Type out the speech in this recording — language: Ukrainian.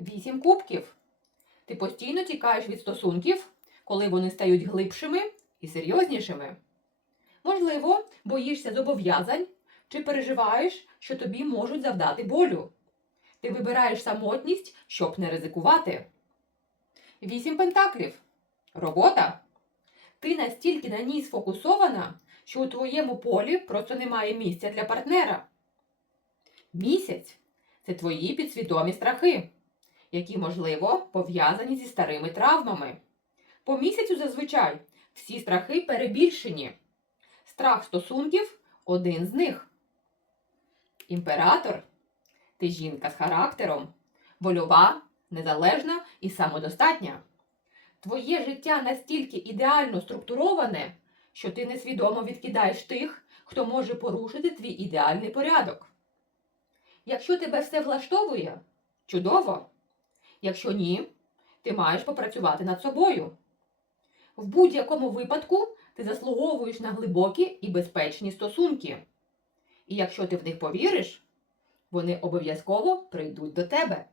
Вісім кубків. Ти постійно тікаєш від стосунків, коли вони стають глибшими і серйознішими. Можливо, боїшся зобов'язань чи переживаєш, що тобі можуть завдати болю. Ти вибираєш самотність, щоб не ризикувати. Вісім пентаклів. Робота. Ти настільки на ній сфокусована, що у твоєму полі просто немає місця для партнера. Місяць це твої підсвідомі страхи, які, можливо, пов'язані зі старими травмами. По місяцю зазвичай всі страхи перебільшені. Страх стосунків один з них. Імператор ти жінка з характером, вольова, незалежна і самодостатня. Твоє життя настільки ідеально структуроване, що ти несвідомо відкидаєш тих, хто може порушити твій ідеальний порядок. Якщо тебе все влаштовує, чудово. Якщо ні, ти маєш попрацювати над собою. В будь-якому випадку ти заслуговуєш на глибокі і безпечні стосунки. І якщо ти в них повіриш, вони обов'язково прийдуть до тебе.